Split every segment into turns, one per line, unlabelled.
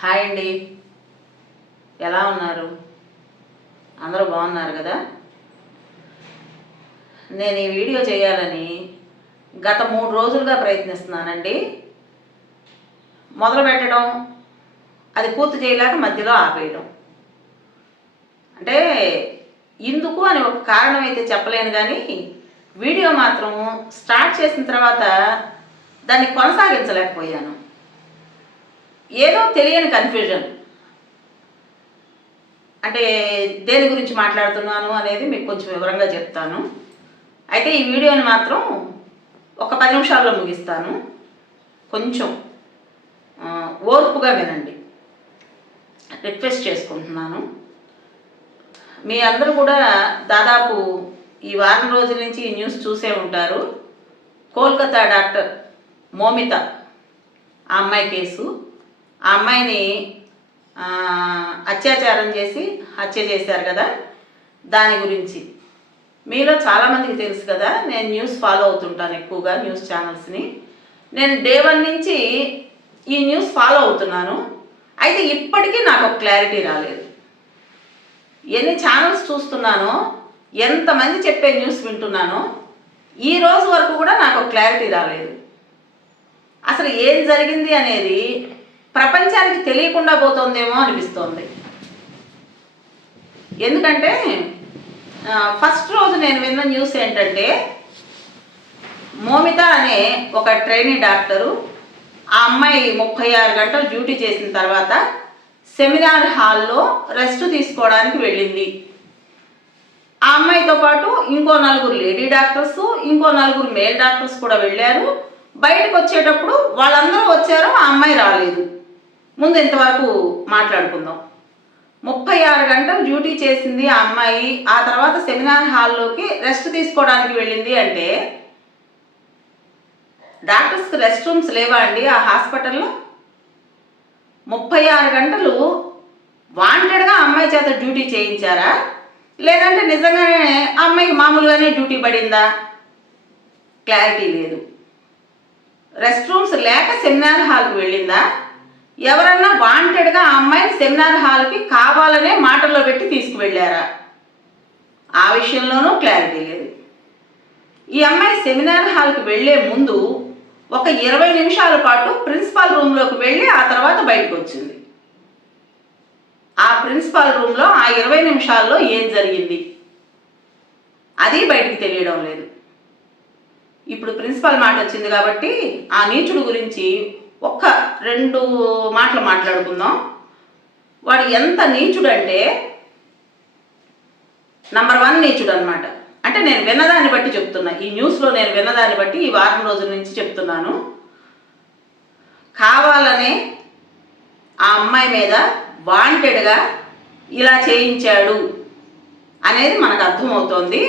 Hi అండి. ఎలా ఉన్నారు? అందరూ బాగున్నారు కదా? నేను ఈ వీడియో చేయాలని గత మూడు రోజులుగా ప్రయత్నిస్తున్నానండి. మొదలు పెట్టడం అది పూర్తి చేయలేక మధ్యలో ఆపేయడం. అంటే ఇందుకు అని ఒక కారణం అయితే చెప్పలేను కానీ వీడియో మాత్రం స్టార్ట్ చేసిన తర్వాత దాన్ని కొనసాగించలేకపోయాను. ఏదో తెలియని కన్ఫ్యూజన్ అంటే దేని గురించి మాట్లాడుతున్నాను అనేది మీకు కొంచెం వివరంగా చెప్తాను. అయితే ఈ వీడియోని మాత్రం ఒక పది నిమిషాల్లో ముగిస్తాను. కొంచెం ఓర్పుగా వినండి. రిక్వెస్ట్ చేసుకుంటున్నాను. మీ అందరూ కూడా దాదాపు ఈ వారం రోజుల నుంచి ఈ న్యూస్ చూసే ఉంటారు. కోల్కతా డాక్టర్ మోమిత ఆ అమ్మాయి కేసు. ఆ అమ్మాయిని అత్యాచారం చేసి హత్య చేశారు కదా? దాని గురించి. మీలో చాలామందికి తెలుసు కదా నేను న్యూస్ ఫాలో అవుతుంటాను ఎక్కువగా న్యూస్ ఛానల్స్ని. నేను డే వన్ నుంచి ఈ న్యూస్ ఫాలో అవుతున్నాను. అయితే ఇప్పటికీ నాకు ఒక క్లారిటీ రాలేదు. ఎన్ని ఛానల్స్ చూస్తున్నానో ఎంతమంది చెప్పే న్యూస్ వింటున్నానో ఈ రోజు వరకు కూడా నాకు ఒక క్లారిటీ రాలేదు. అసలు ఏం జరిగింది అనేది ప్రపంచానికి తెలియకుండా పోతుందేమో అనిపిస్తోంది. ఎందుకంటే ఫస్ట్ రోజు నేను విన్న న్యూస్ ఏంటంటే మోమిత అనే ఒక ట్రైనీ డాక్టరు ఆ అమ్మాయి ముప్పై ఆరు గంటలు డ్యూటీ చేసిన తర్వాత సెమినార్ హాల్లో రెస్ట్ తీసుకోవడానికి వెళ్ళింది. ఆ అమ్మాయితో పాటు ఇంకో నలుగురు లేడీ డాక్టర్స్ ఇంకో నలుగురు మేల్ డాక్టర్స్ కూడా వెళ్ళారు. బయటకు వచ్చేటప్పుడు వాళ్ళందరూ వచ్చారు ఆ అమ్మాయి రాలేదు. ముందు ఇంతవరకు మాట్లాడుకుందాం. ముప్పై ఆరు గంటలు డ్యూటీ చేసింది ఆ అమ్మాయి ఆ తర్వాత సెమినార్ హాల్లోకి రెస్ట్ తీసుకోవడానికి వెళ్ళింది అంటే డాక్టర్స్కి రెస్ట్ రూమ్స్ లేవా అండి ఆ హాస్పిటల్లో? ముప్పై ఆరు గంటలు వాంటెడ్గా అమ్మాయి చేత డ్యూటీ చేయించారా? లేదంటే నిజంగానే అమ్మాయికి మామూలుగానే డ్యూటీ పడిందా? క్లారిటీ లేదు. రెస్ట్ రూమ్స్ లేక సెమినార్ హాల్కి వెళ్ళిందా? ఎవరన్నా వాంటెడ్గా ఆ అమ్మాయిని సెమినార్ హాల్కి కావాలనే మాటల్లో పెట్టి తీసుకువెళ్ళారా? ఆ విషయంలోనూ క్లారిటీ లేదు. ఈ అమ్మాయి సెమినార్ హాల్కి వెళ్ళే ముందు ఒక ఇరవై నిమిషాల పాటు ప్రిన్సిపాల్ రూమ్లోకి వెళ్ళి ఆ తర్వాత బయటకు వచ్చింది. ఆ ప్రిన్సిపాల్ రూమ్లో ఆ ఇరవై నిమిషాల్లో ఏం జరిగింది? అది బయటికి తెలియడం లేదు. ఇప్పుడు ప్రిన్సిపాల్ మాట వచ్చింది కాబట్టి ఆ నీచుడు గురించి ఒక్క రెండు మాటలు మాట్లాడుకుందాం. వాడు ఎంత నీచుడంటే నంబర్ వన్ నీచుడు అనమాట అంటే నేను విన్నదాన్ని బట్టి చెప్తున్నా. ఈ న్యూస్లో నేను విన్నదాన్ని బట్టి ఈ వారం రోజుల నుంచి చెప్తున్నాను. కావాలనే ఆ అమ్మాయి మీద వాంటెడ్గా ఇలా చేయించాడు అనేది మనకు అర్థమవుతోంది.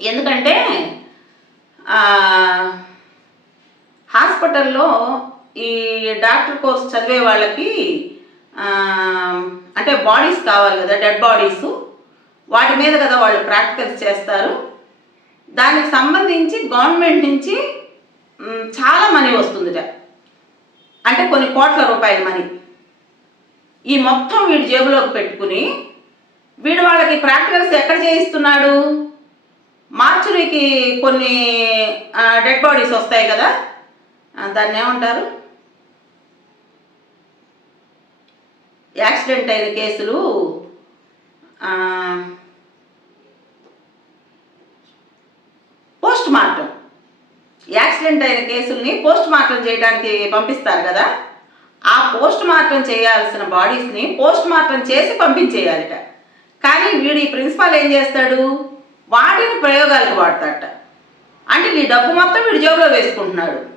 ఎందుకంటే హాస్పిటల్లో ఈ డాక్టర్ కోర్స్ చదివే వాళ్ళకి అంటే బాడీస్ కావాలి కదా డెడ్ బాడీస్. వాటి మీద కదా వాళ్ళు ప్రాక్టికల్స్ చేస్తారు. దానికి సంబంధించి గవర్నమెంట్ నుంచి చాలా మనీ వస్తుందిట. అంటే కొన్ని కోట్ల రూపాయల మనీ. ఈ మొత్తం వీడి జేబులోకి పెట్టుకుని వీడు వాళ్ళకి ప్రాక్టికల్స్ ఎక్కడ చేయిస్తున్నాడు? మార్చురీకి కొన్ని డెడ్ బాడీస్ వస్తాయి కదా? దాన్ని ఏమంటారు? యాక్సిడెంట్ అయిన కేసులు పోస్ట్ మార్టం. యాక్సిడెంట్ అయిన కేసుల్ని పోస్ట్ మార్టం చేయడానికి పంపిస్తారు కదా? ఆ పోస్ట్ మార్టం చేయాల్సిన బాడీస్ని పోస్ట్ మార్టం చేసి పంపించేయాలిట. కానీ వీడు ఈ ప్రిన్సిపాల్ ఏం చేస్తాడు? వాటిని ప్రయోగాలకు వాడతాడట. అంటే నీ డబ్బు మొత్తం వీడి జోబులో వేసుకుంటున్నాడు.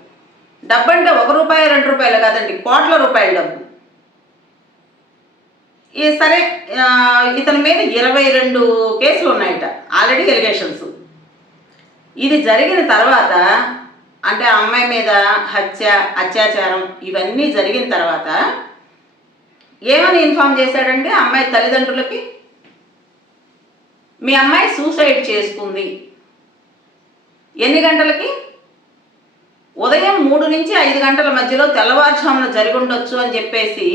డబ్బు అంటే ఒక రూపాయి రెండు రూపాయలు కాదండి కోట్ల రూపాయల డబ్బు. ఈ సరే ఇతని మీద ఇరవై రెండు కేసులు ఉన్నాయట ఆల్రెడీ ఎలిగేషన్స్ ఇది జరిగిన తర్వాత అంటే ఆ అమ్మాయి మీద హత్య అత్యాచారం ఇవన్నీ జరిగిన తర్వాత ఏమని ఇన్ఫామ్ చేశాడంటే అమ్మాయి తల్లిదండ్రులకి? మీ అమ్మాయి సూసైడ్ చేసుకుంది. ఎన్ని గంటలకి? ఉదయం మూడు నుంచి ఐదు గంటల మధ్యలో తెల్లవారుజామున జరిగి ఉండొచ్చు అని చెప్పేసి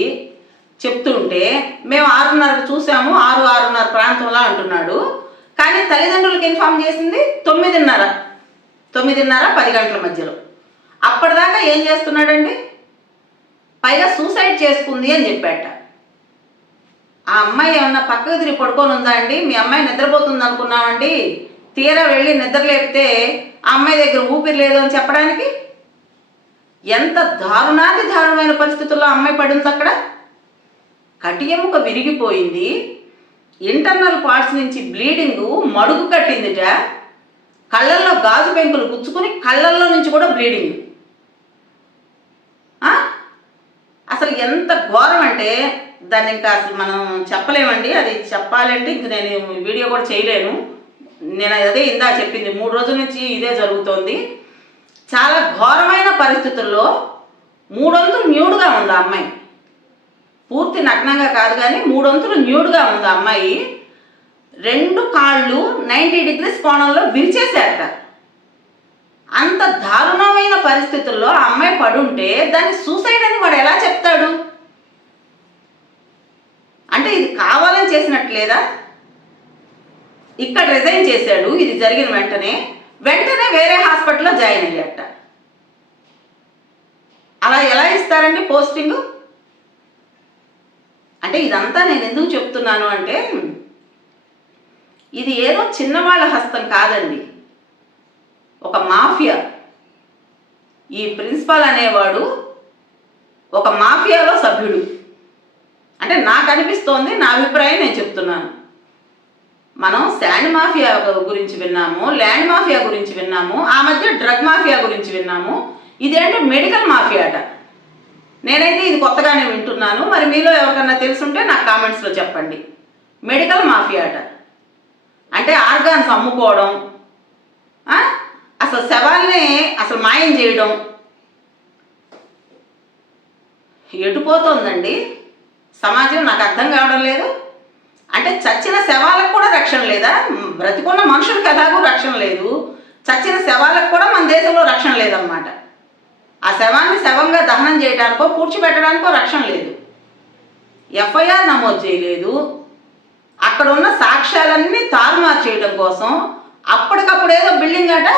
చెప్తుంటే మేము ఆరున్నర చూసాము ఆరు ఆరున్నర ప్రాంతంలో అంటున్నాడు. కానీ తల్లిదండ్రులకు ఇన్ఫామ్ చేసింది తొమ్మిదిన్నర తొమ్మిదిన్నర పది గంటల మధ్యలో. అప్పటిదాకా ఏం చేస్తున్నాడండి? పైగా సూసైడ్ చేసుకుంది అని చెప్పాట. ఆ అమ్మాయి ఏమన్నా పక్కకు తిరిగి పడుకొని ఉందా అండి? మీ అమ్మాయి నిద్రపోతుంది అనుకున్నామండి తీరా వెళ్ళి నిద్ర లేపితే ఆ అమ్మాయి దగ్గర ఊపిరి లేదు అని చెప్పడానికి ఎంత దారుణాతి దారుణమైన పరిస్థితుల్లో అమ్మాయి పడింది అక్కడ? కటియముక విరిగిపోయింది. ఇంటర్నల్ పార్ట్స్ నుంచి బ్లీడింగ్ మడుగు కట్టిందిట. కళ్ళల్లో గాజు పెంకులు గుచ్చుకుని కళ్ళల్లో నుంచి కూడా బ్లీడింగ్. అసలు ఎంత ఘోరం అంటే దాన్ని ఇంకా అసలు మనం చెప్పలేమండి. అది చెప్పాలంటే ఇంక నేను వీడియో కూడా చేయలేను. నేను అదే ఇందా చెప్పింది మూడు రోజుల నుంచి ఇదే జరుగుతోంది. చాలా ఘోరమైన పరిస్థితుల్లో మూడొంతులు న్యూడ్గా ఉంది ఆ అమ్మాయి. పూర్తి నగ్నంగా కాదు కానీ మూడొంతులు న్యూడ్గా ఉంది అమ్మాయి. రెండు కాళ్ళు నైంటీ డిగ్రీస్ కోణంలో విరిచేశారట. అంత దారుణమైన పరిస్థితుల్లో ఆ అమ్మాయి పడుంటే దాన్ని సూసైడ్ అని వాడు ఎలా చెప్తాడు? అంటే ఇది కావాలని చేసినట్లేదా? ఇక్కడ రిజైన్ చేశాడు ఇది జరిగిన వెంటనే వెంటనే వేరే హాస్పిటల్లో జాయిన్ అయ్యట అలా ఎలా ఇస్తారండి పోస్టింగ్? అంటే ఇదంతా నేను ఎందుకు చెప్తున్నాను అంటే ఇది ఏదో చిన్నవాళ్ళ హస్తం కాదండి. ఒక మాఫియా. ఈ ప్రిన్సిపాల్ అనేవాడు ఒక మాఫియాలో సభ్యుడు. అంటే నాకు అనిపిస్తోంది నా అభిప్రాయం నేను చెప్తున్నాను. మనం శాండ్ మాఫియా గురించి విన్నాము ల్యాండ్ మాఫియా గురించి విన్నాము ఆ మధ్య డ్రగ్ మాఫియా గురించి విన్నాము. ఇదేంటో మెడికల్ మాఫియా అట నేనైతే ఇది కొత్తగానే వింటున్నాను. మరి మీలో ఎవరికన్నా తెలుసుంటే నాకు కామెంట్స్లో చెప్పండి. మెడికల్ మాఫియా అట అంటే ఆర్గాన్స్ అమ్ముకోవడం అసలు శవాల్ని అసలు మాయం చేయడం. ఎటుపోతోందండి సమాజం నాకు అర్థం కావడం లేదు. అంటే చచ్చిన శవాలకు కూడా రక్షణ లేదా? బ్రతికున్న మనుషులకి ఎలాగూ రక్షణ లేదు. చచ్చిన శవాలకు కూడా మన దేశంలో రక్షణ లేదన్నమాట. ఆ శవాన్ని శవంగా దహనం చేయడానికో పూడ్చిపెట్టడానికో రక్షణ లేదు. ఎఫ్ఐఆర్ నమోదు చేయలేదు. అక్కడ ఉన్న సాక్ష్యాలన్నీ తారుమారు చేయడం కోసం అప్పటికప్పుడు ఏదో బిల్డింగ్ అట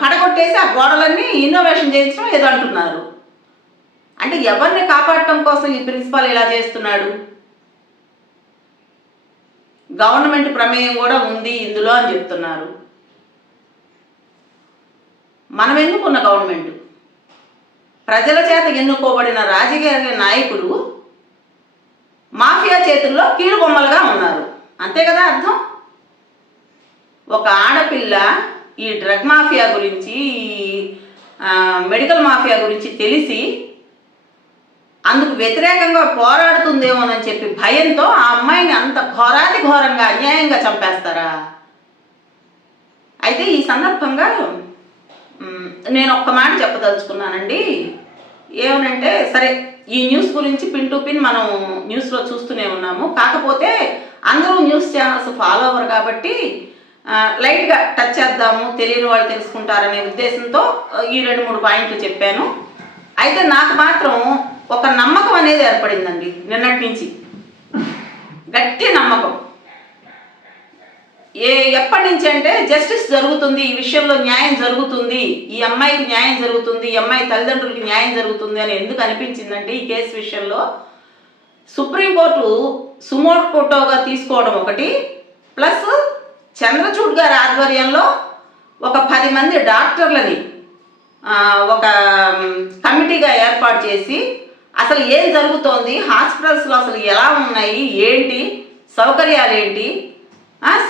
పడగొట్టేసి ఆ గోడలన్నీ ఇన్నోవేషన్ చేయించడం ఏదో అంటున్నారు. అంటే ఎవరిని కాపాడటం కోసం ఈ ప్రిన్సిపాల్ ఇలా చేస్తున్నాడు? గవర్నమెంట్ ప్రమేయం కూడా ఉంది ఇందులో అని చెప్తున్నారు. మనం ఎన్నుకున్న గవర్నమెంట్? ప్రజల చేత ఎన్నుకోబడిన రాజకీయ నాయకులు మాఫియా చేతుల్లో కీలుబొమ్మలుగా ఉన్నారు. అంతే కదా అర్థం? ఒక ఆడపిల్ల ఈ డ్రగ్ మాఫియా గురించి ఈ మెడికల్ మాఫియా గురించి తెలిసి అందుకు వ్యతిరేకంగా పోరాడుతుందేమోనని చెప్పి భయంతో ఆ అమ్మాయిని అంత ఘోరాతి ఘోరంగా అన్యాయంగా చంపేస్తారా? అయితే ఈ సందర్భంగా నేను ఒక్క మాట చెప్పదలుచుకున్నానండి. ఏమనంటే సరే ఈ న్యూస్ గురించి పిన్ టు పిన్ మనం న్యూస్లో చూస్తూనే ఉన్నాము. కాకపోతే అందరూ న్యూస్ ఛానల్స్ ఫాలో అవ్వరు కాబట్టి లైట్గా టచ్ చేద్దాము తెలియని వాళ్ళు తెలుసుకుంటారనే ఉద్దేశంతో ఈ రెండు మూడు పాయింట్లు చెప్పాను. అయితే నాకు మాత్రం ఒక నమ్మకం అనేది ఏర్పడిందండి నిన్నటి నుంచి. గట్టి నమ్మకం. ఏ ఎప్పటి నుంచి అంటే జస్టిస్ జరుగుతుంది ఈ విషయంలో న్యాయం జరుగుతుంది ఈ అమ్మాయికి న్యాయం జరుగుతుంది ఈ అమ్మాయి తల్లిదండ్రులకి న్యాయం జరుగుతుంది అని ఎందుకు అనిపించిందంటే ఈ కేసు విషయంలో సుప్రీంకోర్టు సుమోట్ ఫోటోగా తీసుకోవడం ఒకటి ప్లస్ చంద్రచూడ్ గారి ఆధ్వర్యంలో ఒక పది మంది డాక్టర్లని ఒక కమిటీగా ఏర్పాటు చేసి అసలు ఏం జరుగుతోంది? హాస్పిటల్స్లో అసలు ఎలా ఉన్నాయి? ఏంటి? సౌకర్యాలు ఏంటి?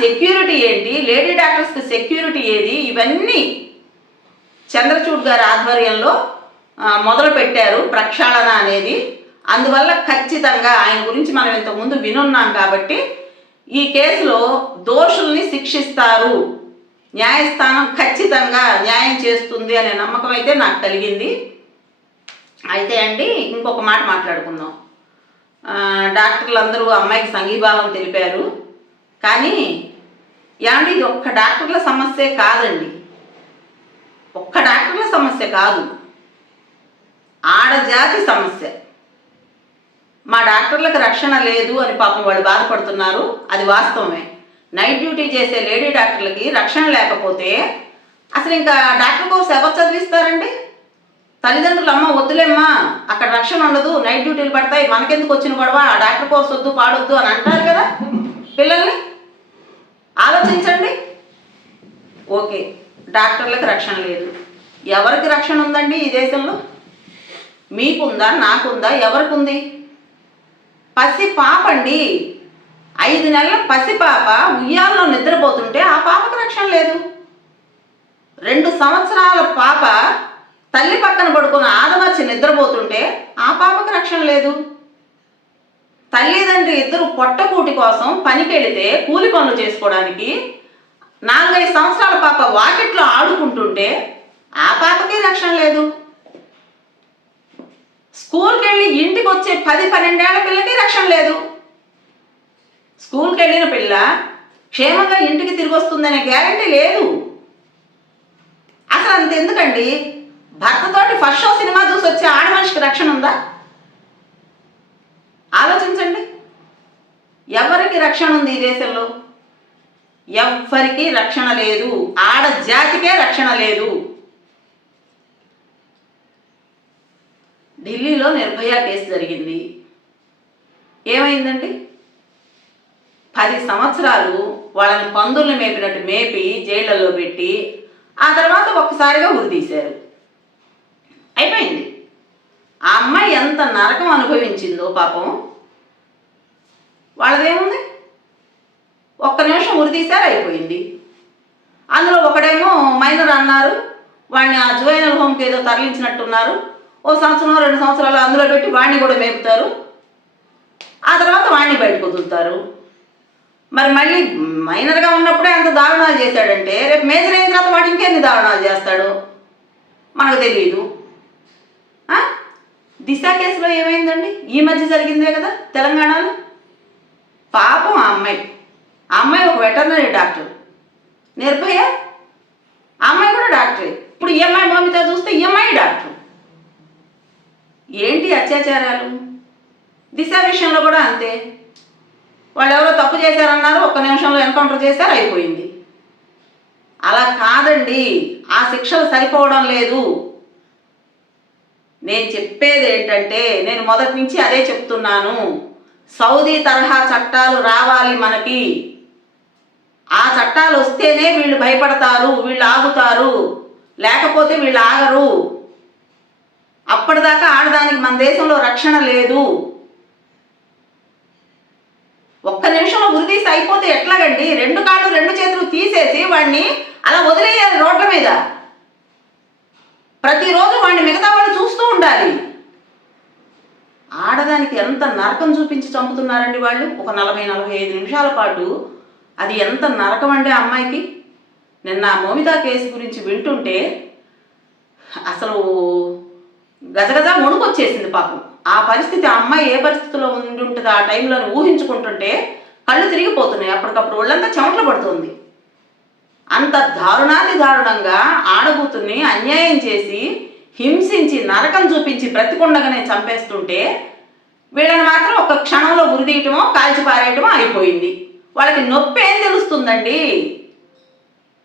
సెక్యూరిటీ ఏంటి? లేడీ డాక్టర్స్కి సెక్యూరిటీ ఏది? ఇవన్నీ చంద్రచూడ్ గారి ఆధ్వర్యంలో మొదలు పెట్టారు ప్రక్షాళన అనేది. అందువల్ల ఖచ్చితంగా ఆయన గురించి మనం ఇంతకుముందు వినున్నాం కాబట్టి ఈ కేసులో దోషుల్ని శిక్షిస్తారు. న్యాయస్థానం ఖచ్చితంగా న్యాయం చేస్తుంది అనే నమ్మకం అయితే నాకు కలిగింది. అయితే అండి ఇంకొక మాట మాట్లాడుకుందాం. డాక్టర్లు అందరూ అమ్మాయికి సంఘీభావం తెలిపారు. కానీ ఏమండి ఇది ఒక్క డాక్టర్ల సమస్య కాదండి. ఒక్క డాక్టర్ల సమస్య కాదు. ఆడజాతి సమస్య. మా డాక్టర్లకు రక్షణ లేదు అని పాపం వాళ్ళు బాధపడుతున్నారు. అది వాస్తవమే. నైట్ డ్యూటీ చేసే లేడీ డాక్టర్లకి రక్షణ లేకపోతే అసలు ఇంకా డాక్టర్ కోర్స్ ఎవరు చదివిస్తారండి? తల్లిదండ్రులు అమ్మ వద్దులేమ్మా అక్కడ రక్షణ ఉండదు నైట్ డ్యూటీలు పడతాయి మనకెందుకు వచ్చిన గొడవ ఆ డాక్టర్ కోర్స్ వద్దు పాడొద్దు అని అంటారు కదా పిల్లల్ని. ఆలోచించండి. ఓకే డాక్టర్లకు రక్షణ లేదు. ఎవరికి రక్షణ ఉందండి ఈ దేశంలో? మీకుందా నాకుందా ఎవరికి ఉంది పసి పాపండి ఐదు నెలల పసి పాప ఉయ్యాల్లో నిద్రపోతుంటే ఆ పాపకు రక్షణ లేదు. రెండు సంవత్సరాల పాప తల్లి పక్కన పడుకున్న ఆదమర్చి నిద్రపోతుంటే ఆ పాపకు రక్షణ లేదు. తల్లిదండ్రి ఇద్దరు పొట్టకూటి కోసం పనికెళితే కూలి పనులు చేసుకోవడానికి నాలుగైదు సంవత్సరాల పాప వాకిట్లో ఆడుకుంటుంటే ఆ పాపకి రక్షణ లేదు. స్కూల్కి వెళ్ళి ఇంటికి వచ్చే పది పన్నెండేళ్ళ పిల్లకి రక్షణ లేదు. స్కూల్కి వెళ్ళిన పిల్ల క్షేమంగా ఇంటికి తిరిగి వస్తుందనే గ్యారంటీ లేదు. అసలు అంత ఎందుకండి? భర్తతోటి ఫస్ట్ షో సినిమా చూసి వచ్చే ఆడ మనిషికి రక్షణ ఉందా? ఆలోచించండి. ఎవరికి రక్షణ ఉంది ఈ దేశంలో? ఎవ్వరికి రక్షణ లేదు. ఆడ జాతికే రక్షణ లేదు. ఢిల్లీలో నిర్భయ కేసు జరిగింది. ఏమైందండి? పది సంవత్సరాలు వాళ్ళని పందుల్ని మేపినట్టు మేపి జైళ్ళలో పెట్టి ఆ తర్వాత ఒక్కసారిగా ఉరితీశారు అయిపోయింది. ఆ అమ్మాయి ఎంత నరకం అనుభవించిందో పాపం. వాళ్ళదేముంది? ఒక్క నిమిషం ఉరితీశారు అయిపోయింది. అందులో ఒకడేమో మైనర్ అన్నారు వాడిని ఆ జువైనల్ హోమ్కి ఏదో తరలించినట్టున్నారు. ఓ సంవత్సరం రెండు సంవత్సరాలు అందులో పెట్టి వాడిని కూడా మేపుతారు. ఆ తర్వాత వాడిని బయటకు వదులుతారు. మరి మళ్ళీ మైనర్గా ఉన్నప్పుడే అంత దారుణాలు చేశాడంటే రేపు మేజర్ అయిన తర్వాత వాడు ఇంకెన్ని దారుణాలు చేస్తాడు? మనకు తెలియదు దిశ కేసులో ఏమైందండి? ఈ మధ్య జరిగిందే కదా తెలంగాణలో? పాపం ఆ అమ్మాయి. ఆ అమ్మాయి ఒక వెటర్నరీ డాక్టర్. నిర్భయ ఆ అమ్మాయి కూడా డాక్టరే. ఇప్పుడు ఈ అమ్మాయి మోమిత చూస్తే ఈ అమ్మాయి డాక్టర్. ఏంటి అత్యాచారాలు? దిశ విషయంలో కూడా అంతే. వాళ్ళు ఎవరో తప్పు చేశారన్నారు ఒక్క నిమిషంలో ఎన్కౌంటర్ చేశారు అయిపోయింది. అలా కాదండి. ఆ శిక్షలు సరిపోవడం లేదు. నేను చెప్పేది ఏంటంటే నేను మొదటి నుంచి అదే చెప్తున్నాను. సౌదీ తరహా చట్టాలు రావాలి మనకి. ఆ చట్టాలు వస్తేనే వీళ్ళు భయపడతారు వీళ్ళు ఆగుతారు. లేకపోతే వీళ్ళు ఆగరు. అప్పటిదాకా ఆడదానికి మన దేశంలో రక్షణ లేదు. ఒక్క నిమిషంలో ఉరిదీసి అయిపోతే ఎట్లాగండి? రెండు కాళ్ళు రెండు చేతులు తీసేసి వాడిని అలా వదిలేయాలి రోడ్ల మీద. ప్రతిరోజు వాడిని మిగతా వాళ్ళు చూస్తూ ఉండాలి. ఆడదానికి ఎంత నరకం చూపించి చంపుతున్నారండి వాళ్ళు? ఒక నలభై నలభై ఐదు నిమిషాల పాటు అది ఎంత నరకం అండి ఆ అమ్మాయికి? నిన్న ఆ మోమితా కేసు గురించి వింటుంటే అసలు గజగజ వణుకొచ్చేసింది పాపం. ఆ పరిస్థితి ఆ అమ్మాయి ఏ పరిస్థితిలో ఉండి ఉంటుంది ఆ టైంలో ఊహించుకుంటుంటే కళ్ళు తిరిగిపోతున్నాయి. అప్పటికప్పుడు ఒళ్ళంతా చెమటలు పడుతుంది. అంత దారుణాన్ని దారుణంగా ఆడబూతుల్ని అన్యాయం చేసి హింసించి నరకం చూపించి బ్రతికుండగానే చంపేస్తుంటే వీళ్ళని మాత్రం ఒక క్షణంలో ఉరిదీయటమో కాల్చి పారేయటమో అయిపోయింది వాళ్ళకి నొప్పి ఏం తెలుస్తుందండి?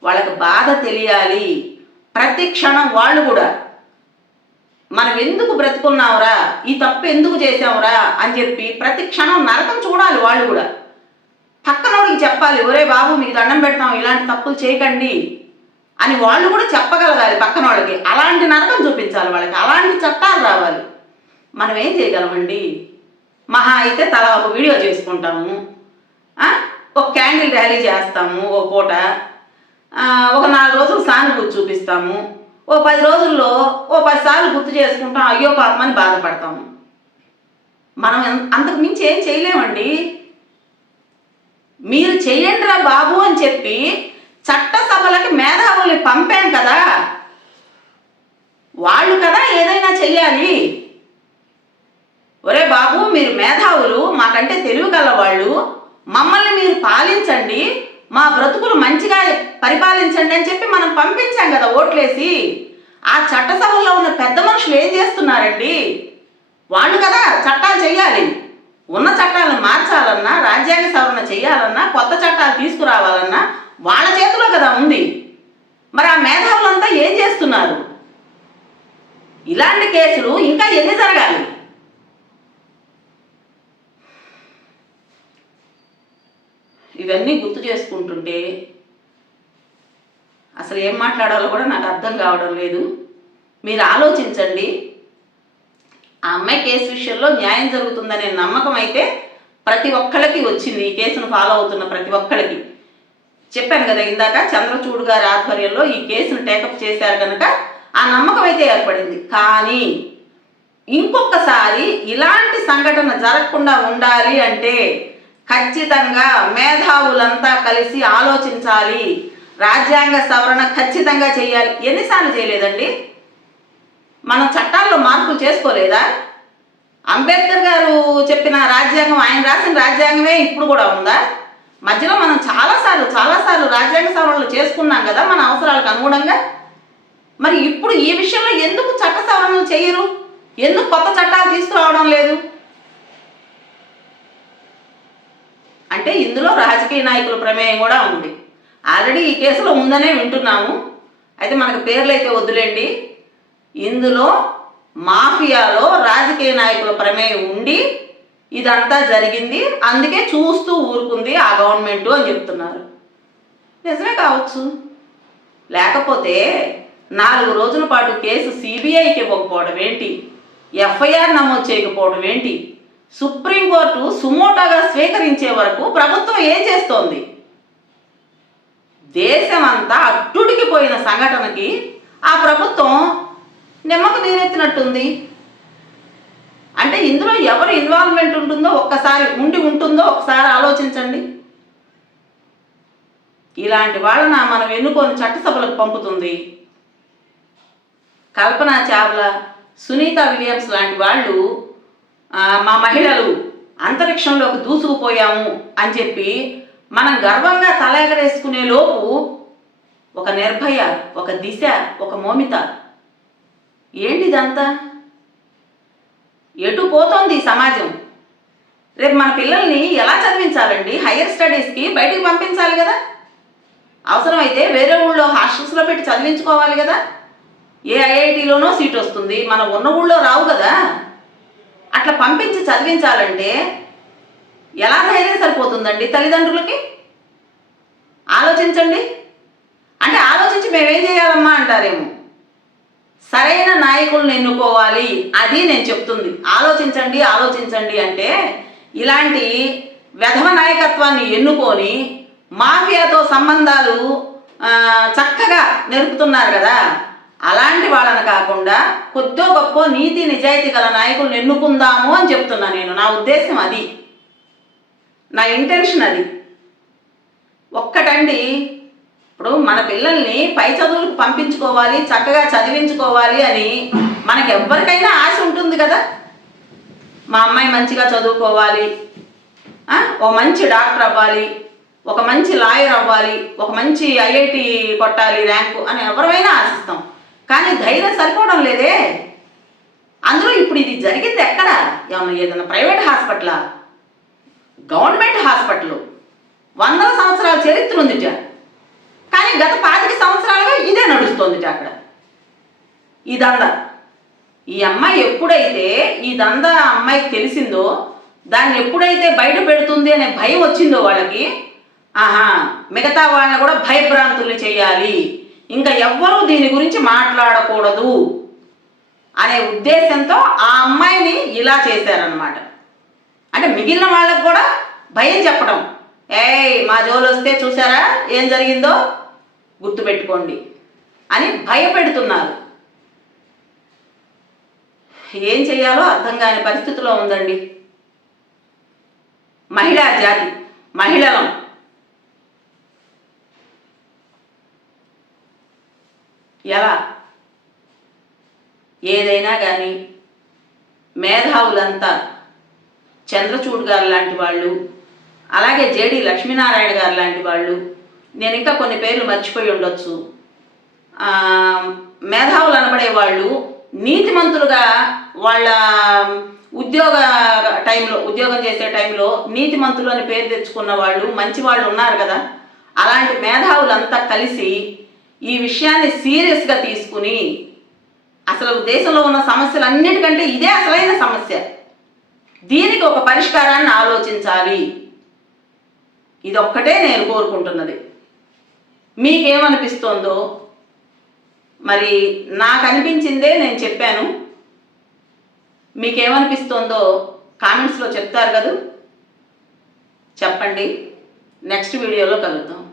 వాళ్ళకి బాధ తెలియాలి. ప్రతి క్షణం వాళ్ళు కూడా మనం ఎందుకు బ్రతుకున్నావురా? ఈ తప్పు ఎందుకు చేసావురా అని చెప్పి ప్రతి క్షణం నరకం చూడాలి వాళ్ళు కూడా. పక్కనోడికి చెప్పాలి ఒరే బాబు మీకు దండం పెడతాం ఇలాంటి తప్పులు చేయకండి అని వాళ్ళు కూడా చెప్పగలగాలి పక్కన వాళ్ళకి అలాంటి నరకం చూపించాలి వాళ్ళకి. అలాంటి చట్టాలు రావాలి. మనం ఏం చేయగలమండి? మహా అయితే తల ఒక వీడియో చేసుకుంటాము. ఒక క్యాండిల్ ర్యాలీ చేస్తాము ఓ పూట. ఒక నాలుగు రోజులు సానుభూతి చూపిస్తాము. ఓ పది రోజుల్లో ఓ పది సార్లు గుర్తు చేసుకుంటాం అయ్యో పాపమని బాధపడతాము. మనం అంతకు మించి ఏం చేయలేమండి. మీరు చేయండిరా బాబు అని చెప్పి చట్టసభలకి మేధావుల్ని పంపాం కదా. వాళ్ళు కదా ఏదైనా చెయ్యాలి. ఒరే బాబు మీరు మేధావులు మాకంటే తెలివి వాళ్ళు మమ్మల్ని మీరు పాలించండి మా బ్రతుకులు మంచిగా పరిపాలించండి అని చెప్పి మనం పంపించాం కదా ఓట్లేసి. ఆ చట్టసభల్లో ఉన్న పెద్ద మనుషులు ఏం చేస్తున్నారండి? వాళ్ళు కదా చట్టాలు చేయాలి ఉన్న చట్టాలను మార్చాలన్నా రాజ్యాంగ సవరణ చేయాలన్నా కొత్త చట్టాలు తీసుకురావాలన్నా వాళ్ళ చేతిలో కదా ఉంది. మరి ఆ మేధావులంతా ఏం చేస్తున్నారు? ఇలాంటి కేసులు ఇంకా ఎన్ని జరగాలి? ఇవన్నీ గుర్తు చేసుకుంటుంటే అసలు ఏం మాట్లాడాలో కూడా నాకు అర్థం కావడం లేదు. మీరు ఆలోచించండి. ఆ అమ్మాయి కేసు విషయంలో న్యాయం జరుగుతుందనే నమ్మకం అయితే ప్రతి ఒక్కళ్ళకి వచ్చింది. ఈ కేసును ఫాలో అవుతున్న ప్రతి ఒక్కళ్ళకి. చెప్పాను కదా ఇందాక చంద్రచూడ్ గారి ఆధ్వర్యంలో ఈ కేసును టేకప్ చేశారు కనుక ఆ నమ్మకం అయితే ఏర్పడింది. కానీ ఇంకొకసారి ఇలాంటి సంఘటన జరగకుండా ఉండాలి అంటే ఖచ్చితంగా మేధావులంతా కలిసి ఆలోచించాలి. రాజ్యాంగ సవరణ ఖచ్చితంగా చేయాలి. ఎన్నిసార్లు చేయలేదండి? మనం చట్టాల్లో మార్పులు చేసుకోలేదా? అంబేద్కర్ గారు చెప్పిన రాజ్యాంగం ఆయన రాసిన రాజ్యాంగమే ఇప్పుడు కూడా ఉందా? మధ్యలో మనం చాలాసార్లు చాలాసార్లు రాజ్యాంగ సవరణలు చేసుకున్నాం కదా మన అవసరాలకు అనుగుణంగా. మరి ఇప్పుడు ఈ విషయంలో ఎందుకు చట్ట సవరణలు చేయరు? ఎందుకు కొత్త చట్టాలు తీసుకురావడం లేదు? అంటే ఇందులో రాజకీయ నాయకుల ప్రమేయం కూడా ఉంది. ఆల్రెడీ ఈ కేసులో ఉందనే వింటున్నాము. అయితే మనకు పేర్లు అయితే వద్దులేండి. ఇందులో మాఫియాలో రాజకీయ నాయకుల ప్రమేయం ఉండి ఇదంతా జరిగింది. అందుకే చూస్తూ ఊరుకుంది ఆ గవర్నమెంట్ అని చెప్తున్నారు. నిజమే కావచ్చు. లేకపోతే నాలుగు రోజుల పాటు కేసు సిబిఐకి ఇవ్వకపోవడం ఏంటి? ఎఫ్ఐఆర్ నమోదు చేయకపోవడం ఏంటి? సుప్రీంకోర్టు సుమోటాగా స్వీకరించే వరకు ప్రభుత్వం ఏం చేస్తోంది? దేశమంతా అట్టుడికిపోయిన సంఘటనకి ఆ ప్రభుత్వం నిమ్మకు నీరెత్తినట్టుంది. అంటే ఇందులో ఎవరు ఇన్వాల్వ్మెంట్ ఉంటుందో ఒక్కసారి ఉండి ఉంటుందో ఒకసారి ఆలోచించండి. ఇలాంటి వాళ్ళన మనం ఎన్నుకొని చట్టసభలకు పంపుతుంది. కల్పన చావ్లా సునీత విలియమ్స్ లాంటి వాళ్ళు మా మహిళలు అంతరిక్షంలోకి దూసుకుపోయాము అని చెప్పి మనం గర్వంగా తల ఎగరేసుకునే లోపు ఒక నిర్భయ ఒక దిశ ఒక మోమిత ఏంటిదంతా ఎటు పోతోంది సమాజం? రేపు మన పిల్లల్ని ఎలా చదివించాలండి? హయ్యర్ స్టడీస్కి బయటికి పంపించాలి కదా? అవసరమైతే వేరే ఊళ్ళో హాస్టల్స్లో పెట్టి చదివించుకోవాలి కదా? ఏ ఐఐటిలోనో సీట్ వస్తుంది మన ఉన్న ఊళ్ళో రావు కదా? అట్లా పంపించి చదివించాలంటే ఎలా ధైర్యం సరిపోతుందండి తల్లిదండ్రులకి? ఆలోచించండి. అంటే ఆలోచించి మేమేం చేయాలమ్మా అంటారేమో? సరైన నాయకులను ఎన్నుకోవాలి? అది నేను చెప్తుంది. ఆలోచించండి ఆలోచించండి అంటే ఇలాంటి వెధవ నాయకత్వాన్ని ఎన్నుకొని మాఫియాతో సంబంధాలు చక్కగా నెరుపుతున్నారు కదా. అలాంటి వాళ్ళని కాకుండా కొద్దో గొప్ప నీతి నిజాయితీ గల నాయకులను ఎన్నుకుందాము అని చెప్తున్నా నేను. నా ఉద్దేశం అది. నా ఇంటెన్షన్ అది. ఒక్కటండి ఇప్పుడు మన పిల్లల్ని పై చదువులకు పంపించుకోవాలి చక్కగా చదివించుకోవాలి అని మనకి ఎవరికైనా ఆశ ఉంటుంది కదా? మా అమ్మాయి మంచిగా చదువుకోవాలి ఓ మంచి డాక్టర్ అవ్వాలి ఒక మంచి లాయర్ అవ్వాలి ఒక మంచి ఐఐటి కొట్టాలి ర్యాంకు అని ఎవరైనా ఆశిస్తాం. కానీ ధైర్యం సరిపోవడం లేదే. అందులో ఇప్పుడు ఇది జరిగింది ఎక్కడ? ఏమన్నా ఏదైనా ప్రైవేట్ హాస్పిటలా? Government hospital. వందల సంవత్సరాల చరిత్ర ఉందిట కానీ గత పాతిక సంవత్సరాలుగా ఇదే నడుస్తుంది అక్కడ. ఈ దంద ఈ అమ్మాయి ఎప్పుడైతే ఈ దంద ఆ అమ్మాయికి తెలిసిందో దాన్ని ఎప్పుడైతే బయట పెడుతుంది అనే భయం వచ్చిందో వాళ్ళకి ఆహా మిగతా వాళ్ళని కూడా భయభ్రాంతులు చేయాలి. ఇంకా ఎవ్వరూ దీని గురించి మాట్లాడకూడదు అనే ఉద్దేశంతో ఆ అమ్మాయిని ఇలా చేశారనమాట అంటే మిగిలిన వాళ్ళకు కూడా భయం చెప్పడం. ఏయ్ మా జోలు వస్తే చూసారా ఏం జరిగిందో? గుర్తుపెట్టుకోండి అని భయపెడుతున్నారు. ఏం చేయాలో అర్థం కాని పరిస్థితిలో ఉందండి. మహిళా జాతి మహిళలం. ఎలా? ఏదైనా కానీ మేధావులంతా చంద్రచూడ్ గారు లాంటి వాళ్ళు అలాగే జేడి లక్ష్మీనారాయణ గారు లాంటి వాళ్ళు నేను ఇంకా కొన్ని పేర్లు మర్చిపోయి ఉండొచ్చు. మేధావులు అనబడే వాళ్ళు నీతిమంతులుగా వాళ్ళ ఉద్యోగ టైంలో ఉద్యోగం చేసే టైంలో నీతిమంతులు అని పేరు తెచ్చుకున్న వాళ్ళు మంచి వాళ్ళు ఉన్నారు కదా. అలాంటి మేధావులంతా కలిసి ఈ విషయాన్ని సీరియస్గా తీసుకుని అసలు దేశంలో ఉన్న సమస్యలన్నిటికంటే ఇదే అసలైన సమస్య. దీనికి ఒక పరిష్కారాన్ని ఆలోచించాలి. ఇదొక్కటే నేను కోరుకుంటున్నది. మీకేమనిపిస్తోందో? మరి నాకు అనిపించిందే నేను చెప్పాను. మీకేమనిపిస్తోందో కామెంట్స్లో చెప్తారు కదా? చెప్పండి. నెక్స్ట్ వీడియోలో కలుద్దాం.